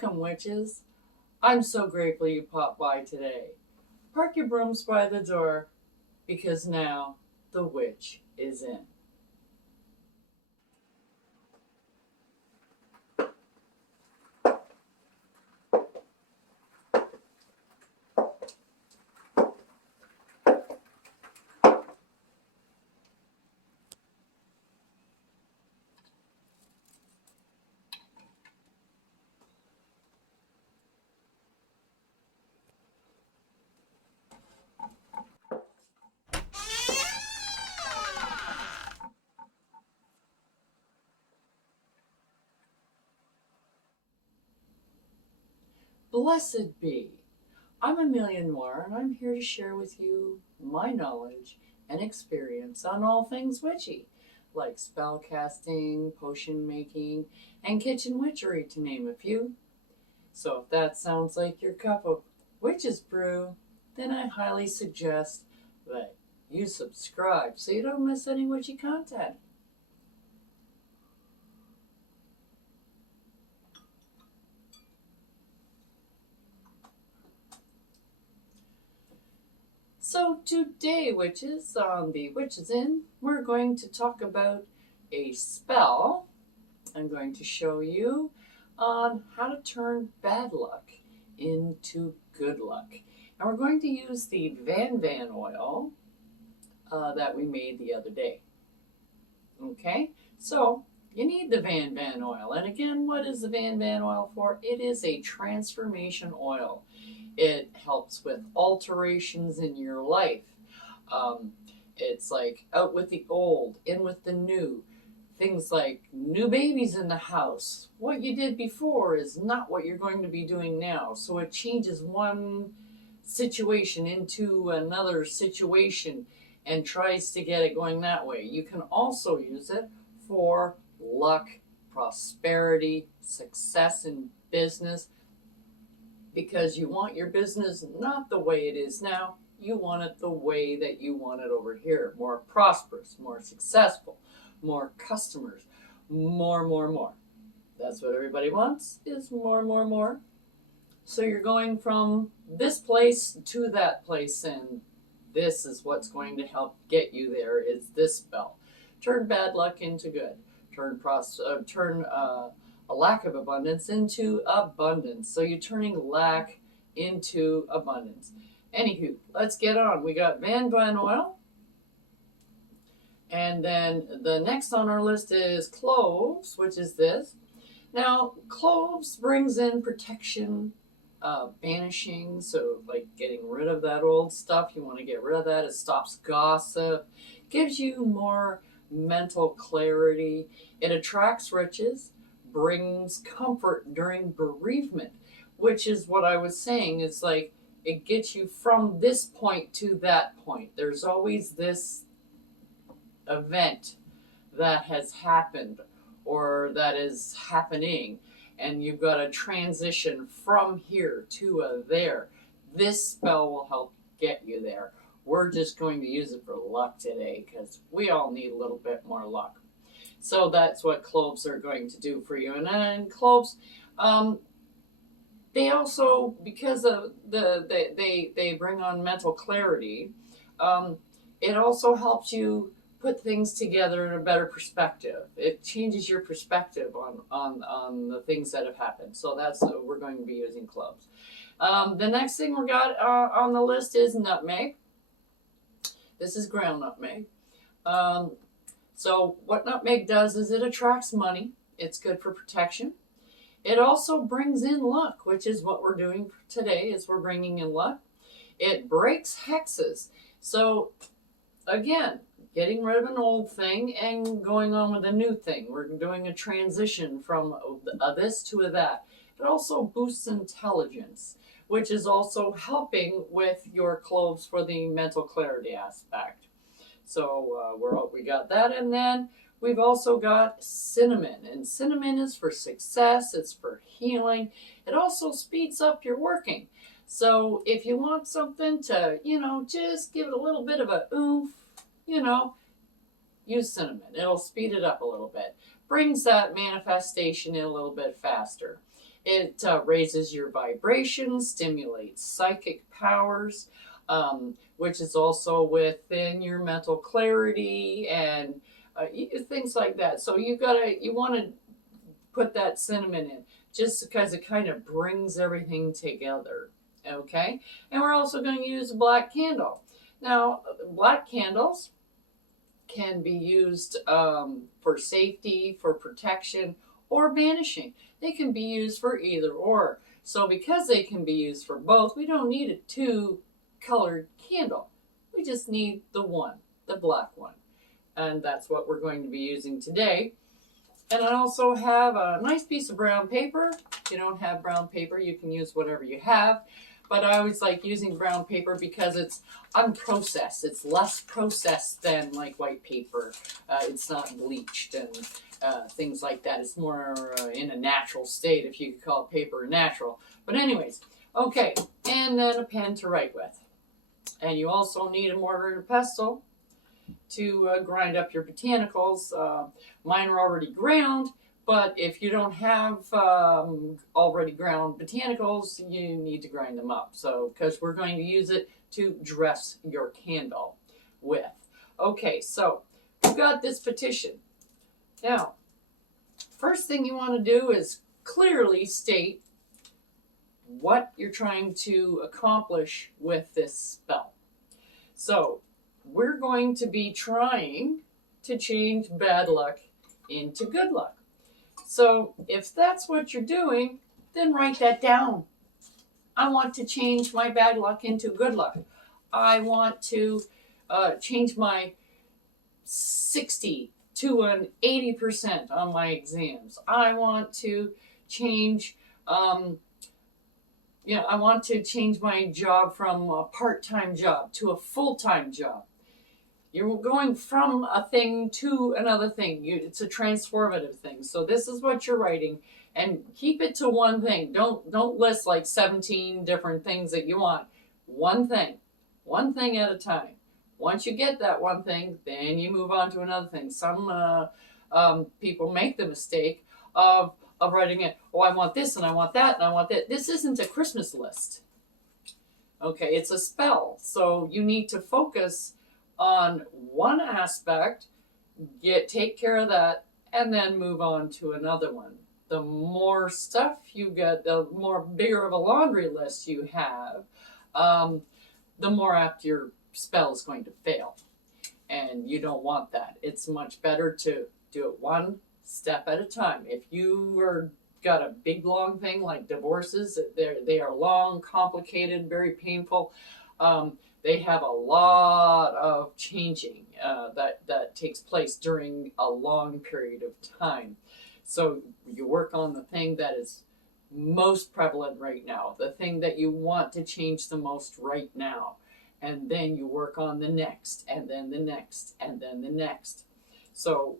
Welcome, witches. I'm so grateful you popped by today. Park your brooms by the door because now the witch is in. Blessed be. I'm Amelia Noir, and I'm here to share with you my knowledge and experience on all things witchy, like spell casting, potion making, and kitchen witchery, to name a few. So if that sounds like your cup of witch's brew, then I highly suggest that you subscribe so you don't miss any witchy content. So today, witches, on the Witches Inn, we're going to talk about a spell. I'm going to show you on how to turn bad luck into good luck. And we're going to use the Van oil that we made the other day. Okay, so you need the Van oil. And again, what is the Van oil for? It is a transformation oil. It helps with alterations in your life. It's like out with the old, in with the new. Things like new babies in the house. What you did before is not what you're going to be doing now. So it changes one situation into another situation and tries to get it going that way. You can also use it for luck, prosperity, success in business, because you want your business not the way it is now. You want it the way that you want it over here. More prosperous, more successful, more customers, more. That's what everybody wants, is more. So you're going from this place to that place, and this is what's going to help get you there, is this spell. Turn bad luck into good. Turn a lack of abundance into abundance. So you're turning lack into abundance. Anywho, let's get on. We got Van oil. And then the next on our list is cloves, which is this. Now, cloves brings in protection, banishing, so like getting rid of that old stuff. You want to get rid of that. It stops gossip, gives you more mental clarity. It attracts riches, brings comfort during bereavement, which is what I was saying. It's like it gets you from this point to that point. There's always this event that has happened or that is happening, and you've got to transition from here to there. This spell will help get you there. We're just going to use it for luck today because we all need a little bit more luck. So that's what cloves are going to do for you. And then cloves, they also, because of they bring on mental clarity, it also helps you put things together in a better perspective. It changes your perspective on the things that have happened. So that's what we're going to be using cloves. The next thing we got on the list is nutmeg. This is ground nutmeg. So what nutmeg does is it attracts money. It's good for protection. It also brings in luck, which is what we're doing today, is we're bringing in luck. It breaks hexes. So again, getting rid of an old thing and going on with a new thing. We're doing a transition from this to a that. It also boosts intelligence, which is also helping with your cloves for the mental clarity aspect. So we got that. And then we've also got cinnamon. And cinnamon is for success. It's for healing. It also speeds up your working. So if you want something to, just give it a little bit of a oomph, use cinnamon. It'll speed it up a little bit. brings that manifestation in a little bit faster. It raises your vibration, stimulates psychic powers, which is also within your mental clarity and things like that. So you want to put that cinnamon in just because it kind of brings everything together. Okay, and we're also going to use a black candle. Now, black candles can be used for safety, for protection, or banishing. They can be used for either or. So because they can be used for both, we don't need a two-colored candle. We just need the one, the black one. And that's what we're going to be using today. And I also have a nice piece of brown paper. If you don't have brown paper, you can use whatever you have. But I always like using brown paper because it's unprocessed. It's less processed than like white paper. It's not bleached and things like that. It's more in a natural state, if you could call paper natural. But anyways, okay, and then a pen to write with. And you also need a mortar and a pestle to grind up your botanicals. Mine are already ground, but if you don't have already ground botanicals, you need to grind them up. So, because we're going to use it to dress your candle with. Okay, so we've got this petition. Now, first thing you want to do is clearly state what you're trying to accomplish with this spell. So, we're going to be trying to change bad luck into good luck. So if that's what you're doing, then write that down. I want to change my bad luck into good luck. I want to change my 60 to an 80% on my exams. I want to change I want to change my job from a part-time job to a full-time job. You're going from a thing to another thing. It's a transformative thing. So this is what you're writing, and keep it to one thing. Don't list like 17 different things that you want. One thing at a time. Once you get that one thing, then you move on to another thing. Some people make the mistake of writing it. Oh, I want this and I want that and I want that. This isn't a Christmas list. Okay, it's a spell. So you need to focus on one aspect, take care of that, and then move on to another one. The more stuff you get, the more bigger of a laundry list you have, the more apt your spell is going to fail. And you don't want that. It's much better to do it one step at a time. If you got a big long thing like divorces, they are long, complicated, very painful. They have a lot of changing that takes place during a long period of time. So you work on the thing that is most prevalent right now, the thing that you want to change the most right now. And then you work on the next, and then the next, and then the next. So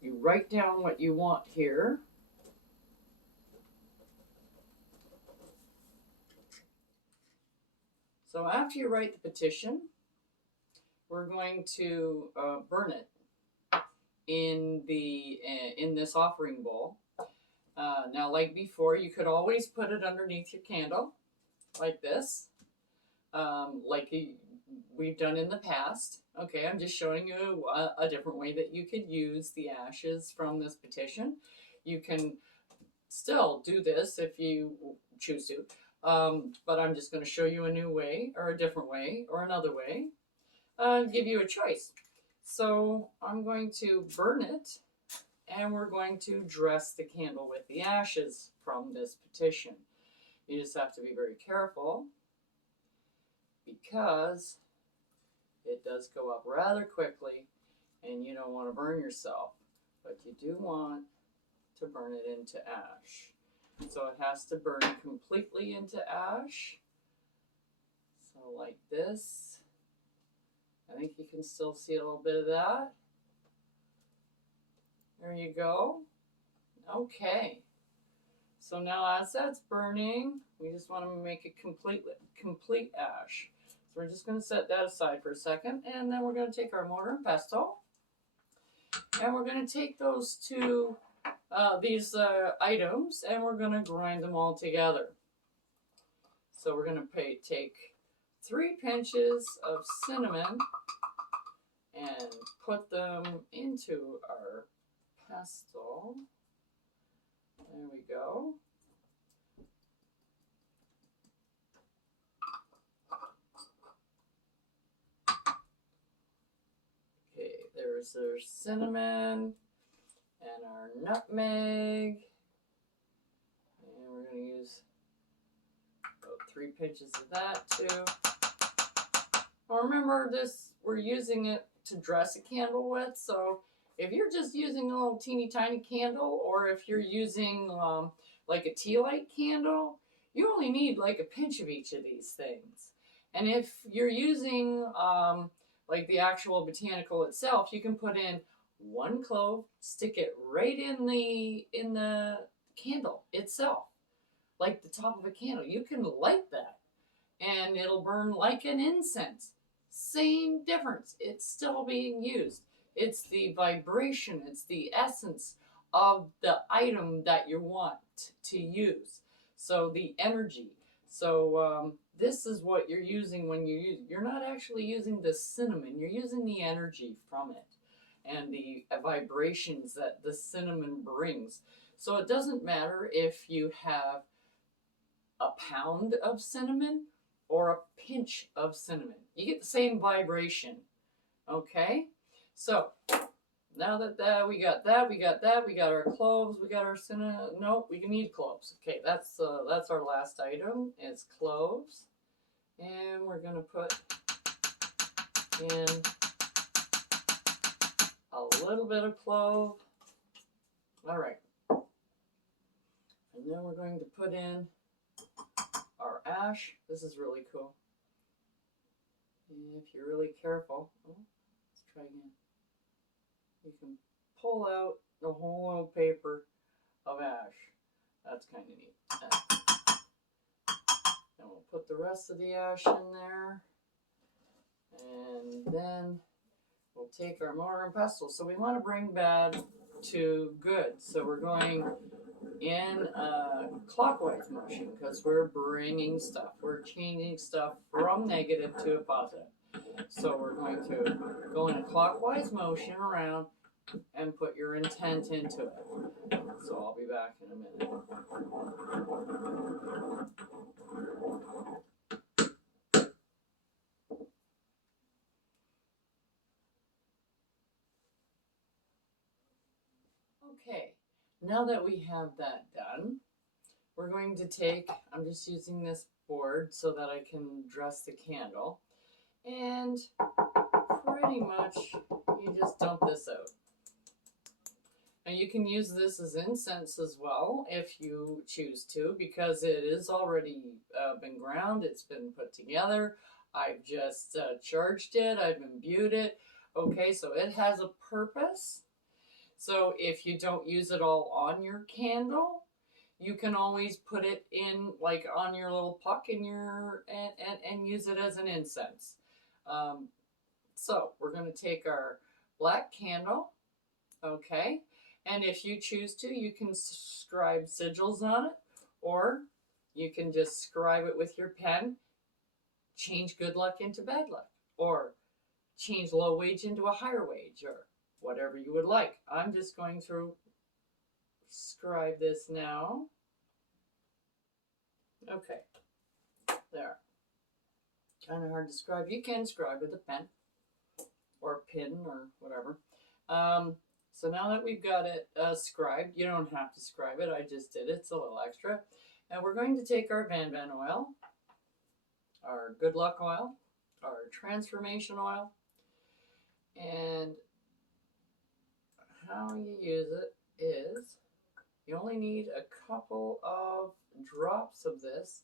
you write down what you want here. So after you write the petition, we're going to burn it in this offering bowl. Now, like before, you could always put it underneath your candle, like this, like we've done in the past. Okay, I'm just showing you a different way that you could use the ashes from this petition. You can still do this if you choose to. But I'm just going to show you a new way, or a different way, or another way, give you a choice. So I'm going to burn it, and we're going to dress the candle with the ashes from this petition. You just have to be very careful, because it does go up rather quickly, and you don't want to burn yourself, but you do want to burn it into ash. So it has to burn completely into ash. So like this. I think you can still see a little bit of that. There you go. Okay. So now as that's burning, we just want to make it complete ash. So we're just going to set that aside for a second, and then we're going to take our mortar and pestle, And we're going to take those two, these items, and we're going to grind them all together. So we're going to take 3 pinches of cinnamon and put them into our pestle. There we go. Okay, there's our cinnamon and our nutmeg. And we're going to use about 3 pinches of that too. Well, remember this, we're using it to dress a candle with, so if you're just using a little teeny tiny candle, or if you're using like a tea light candle, you only need like a pinch of each of these things. And if you're using like the actual botanical itself, you can put in 1 clove, stick it right in the candle itself, like the top of a candle. You can light that and it'll burn like an incense. Same difference. It's still being used. It's the vibration, it's the essence of the item that you want to use. So the energy. So this is what you're using when you're not actually using the cinnamon, you're using the energy from it and the vibrations that the cinnamon brings. So it doesn't matter if you have a pound of cinnamon or a pinch of cinnamon. You get the same vibration, okay? So now that we got our cloves, we got our cinnamon. No, we need cloves. Okay, that's our last item is cloves, and we're gonna put in a little bit of clove. All right, and then we're going to put in our ash. This is really cool. And if you're really careful, let's try again. You can pull out the whole little paper of ash. That's kind of neat. And we'll put the rest of the ash in there. And then we'll take our mortar and pestle. So we want to bring bad to good. So we're going in a clockwise motion because we're bringing stuff. We're changing stuff from negative to a positive. So we're going to go in a clockwise motion around and put your intent into it. So I'll be back in a minute. Okay, now that we have that done, we're going to take, I'm just using this board so that I can dress the candle, and pretty much you just dump this out. And you can use this as incense as well if you choose to, because it is already been ground, it's been put together. I've just charged it, I've imbued it. Okay, so it has a purpose. So if you don't use it all on your candle, you can always put it in like on your little puck in your and use it as an incense. So we're going to take our black candle, okay, and if you choose to, you can scribe sigils on it, or you can just scribe it with your pen, change good luck into bad luck, or change low wage into a higher wage, or whatever you would like. I'm just going to scribe this now. Okay, there. Kind of hard to scribe. You can scribe with a pen or a pin or whatever. So now that we've got it scribed, you don't have to scribe it. I just did it. It's a little extra. And we're going to take our Van oil, our good luck oil, our transformation oil, and how you use it is you only need a couple of drops of this.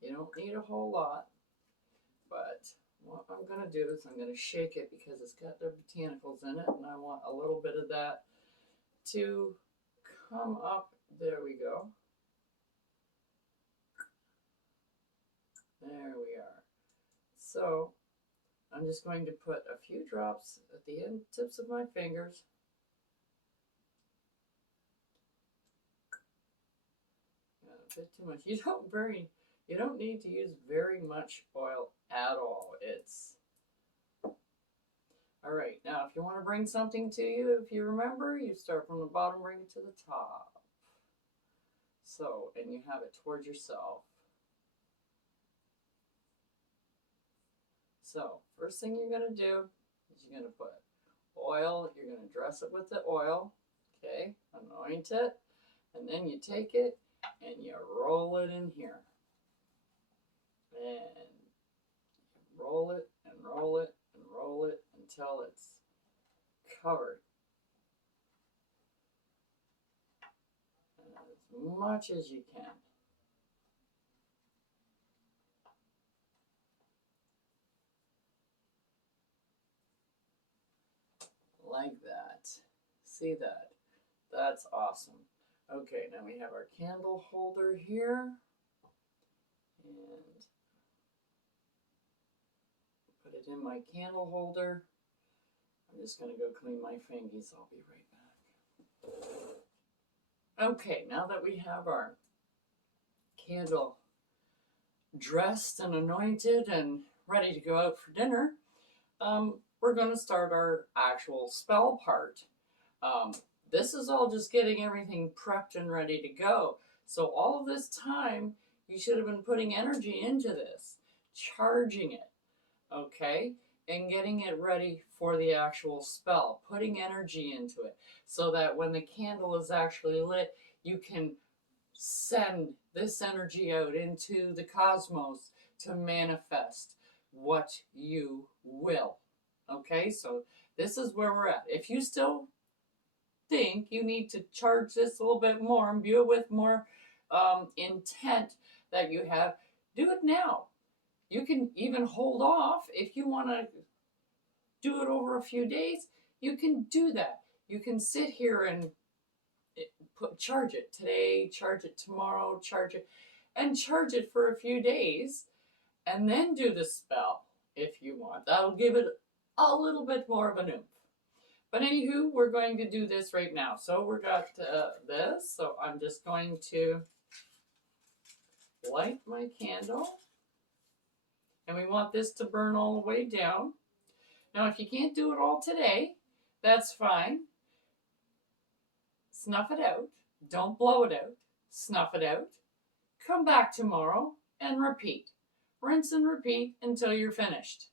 You don't need a whole lot, but what I'm going to do is I'm going to shake it because it's got the botanicals in it, and I want a little bit of that to come up. There we go. There we are. So I'm just going to put a few drops at the end tips of my fingers bit too much. You don't need to use very much oil at all. It's all right. Now, if you want to bring something to you, if you remember, you start from the bottom, bring it to the top. So, and you have it towards yourself. So, first thing you're going to do is you're going to put oil. You're going to dress it with the oil. Okay, anoint it. And then you take it and you roll it in here. And roll it and roll it and roll it until it's covered. As much as you can. Like that. See that? That's awesome. Okay, now we have our candle holder here. And put it in my candle holder. I'm just going to go clean my fingies. I'll be right back. Okay, now that we have our candle dressed and anointed and ready to go out for dinner, we're going to start our actual spell part. This is all just getting everything prepped and ready to go. So all of this time, you should have been putting energy into this, charging it, okay? And getting it ready for the actual spell, putting energy into it so that when the candle is actually lit, you can send this energy out into the cosmos to manifest what you will. Okay, so this is where we're at. If you still think you need to charge this a little bit more, imbue it with more intent that you have, do it now. You can even hold off if you want to do it over a few days. You can do that. You can sit here and charge it today, charge it tomorrow, charge it for a few days, and then do the spell if you want. That'll give it a little bit more of an oomph. But anywho, we're going to do this right now. So we got this. So I'm just going to light my candle. And we want this to burn all the way down. Now, if you can't do it all today, that's fine. Snuff it out. Don't blow it out. Snuff it out. Come back tomorrow and repeat. Rinse and repeat until you're finished.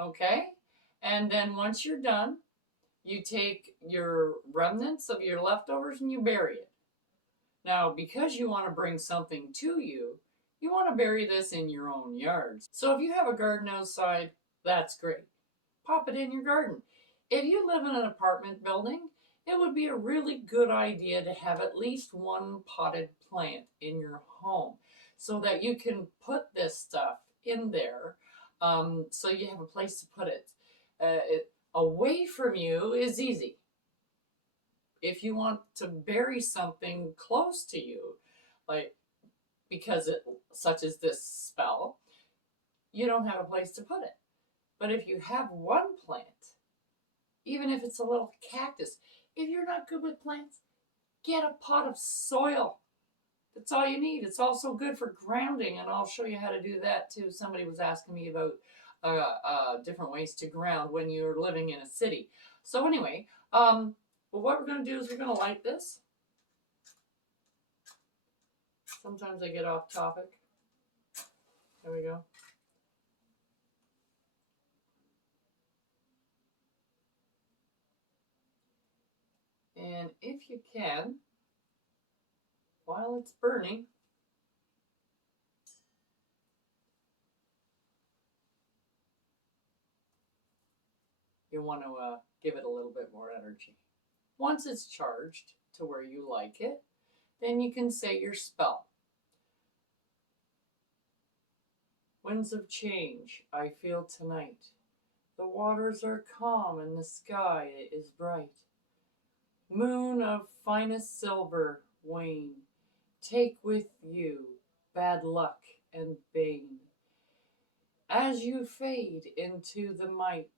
Okay? And then once you're done, you take your remnants of your leftovers and you bury it. Now, because you want to bring something to you, you want to bury this in your own yards. So if you have a garden outside, that's great. Pop it in your garden. If you live in an apartment building, it would be a really good idea to have at least one potted plant in your home so that you can put this stuff in there so you have a place to put it. Away from you is easy. If you want to bury something close to you, like such as this spell, you don't have a place to put it. But if you have one plant, even if it's a little cactus, if you're not good with plants, get a pot of soil. That's all you need. It's also good for grounding, and I'll show you how to do that too. Somebody was asking me about different ways to ground when you're living in a city. So anyway, well, what we're going to do is we're going to light this. Sometimes I get off topic. There we go. And if you can, while it's burning, you want to give it a little bit more energy. Once it's charged to where you like it, then you can say your spell. Winds of change I feel tonight. The waters are calm and the sky is bright. Moon of finest silver wane, take with you bad luck and bane. As you fade into the might,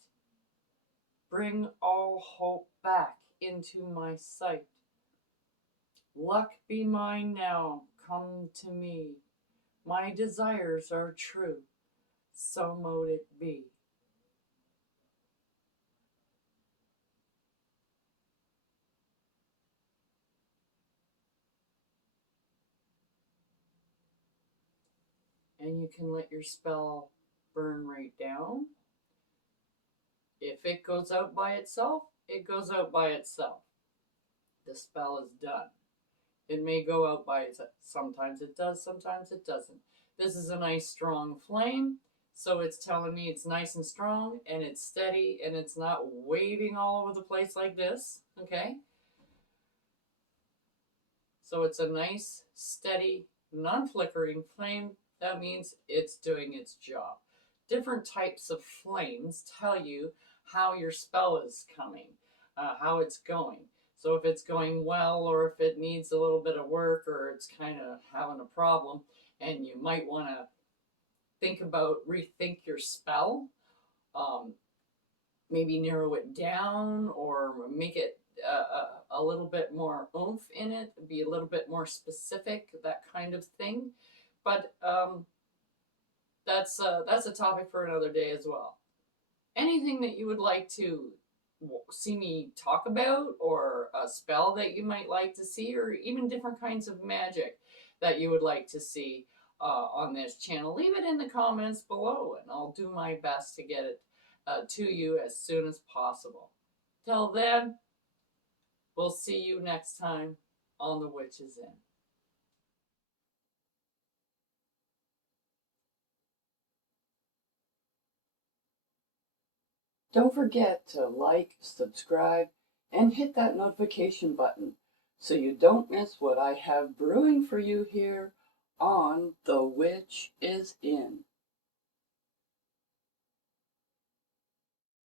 bring all hope back into my sight. Luck be mine now, come to me. My desires are true, so mote it be. And you can let your spell burn right down. If it goes out by itself, it goes out by itself. The spell is done. It may go out by itself. Sometimes it does, sometimes it doesn't. This is a nice strong flame, so it's telling me it's nice and strong and it's steady and it's not waving all over the place like this, okay? So it's a nice, steady, non-flickering flame. That means it's doing its job. Different types of flames tell you how your spell is coming, how it's going. So if it's going well, or if it needs a little bit of work, or it's kind of having a problem, and you might want to rethink your spell, maybe narrow it down or make it a little bit more oomph in it, be a little bit more specific, that kind of thing. But that's a topic for another day as well. Anything that you would like to see me talk about, or a spell that you might like to see, or even different kinds of magic that you would like to see on this channel, leave it in the comments below and I'll do my best to get it to you as soon as possible. Till then, we'll see you next time on The Witch's Inn. Don't forget to like, subscribe, and hit that notification button so you don't miss what I have brewing for you here on The Witch is In.